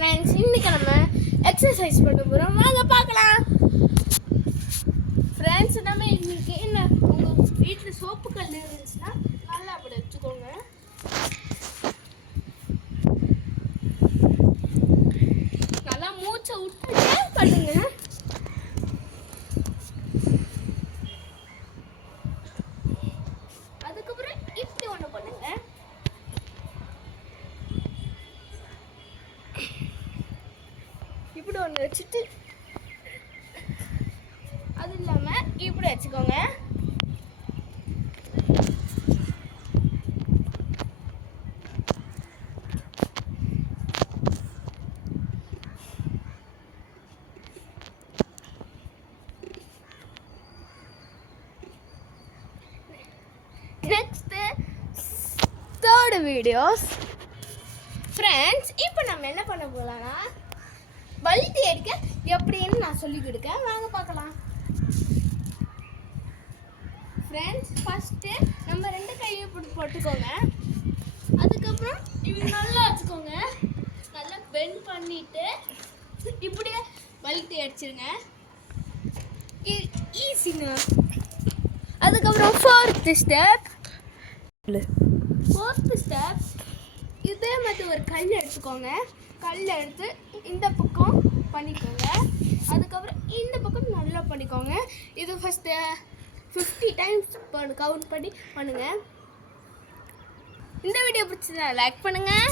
Friends, இன்னைக்கு நம்ம exercise பண்ண போகிறோம். வாங்க பார்க்கலாம். ஃப்ரெண்ட்ஸ், நம்ம இன்னைக்கு என்ன, உங்கள் வீட்டில் சோப்பு கல் இருந்துச்சுன்னா நல்லா அப்படி வச்சுக்கோங்க. நல்லா மூச்சை விட்டுட்டே பண்ணுங்க. அதுக்கப்புறம் இப்படி ஒன்று பண்ணுங்க. இப்படி ஒன்று வச்சுட்டு அது இல்லாமல் இப்படி வச்சுக்கோங்க. Next third videos. ஃப்ரெண்ட்ஸ், இப்போ நம்ம என்ன பண்ண போகலான்னா பல்டி அடிக்க எப்படின்னு நான் சொல்லி கொடுக்கேன். வாங்க பார்க்கலாம். ஃப்ரெண்ட்ஸ், ஃபஸ்ட்டு நம்ம 2 கையும் இப்படி போட்டுக்கோங்க. அதுக்கப்புறம் இப்படி நல்லா வச்சுக்கோங்க. நல்லா பெண்ட் பண்ணிவிட்டு இப்படியே பல்டி அடிச்சிருங்க. ஈஸிங்க. அதுக்கப்புறம் ஃபோர்த்து ஸ்டெப் இதே மாதிரி ஒரு கல் எடுத்துக்கோங்க. கல் எடுத்து இந்த பக்கம் பண்ணிக்கோங்க. அதுக்கப்புறம் இந்த பக்கம் நல்லா பண்ணிக்கோங்க. இது ஃபஸ்ட்டு 50 டைம்ஸ் கவுண்ட் பண்ணி பண்ணுங்கள். இந்த வீடியோ பிடிச்சதா லைக் பண்ணுங்கள்.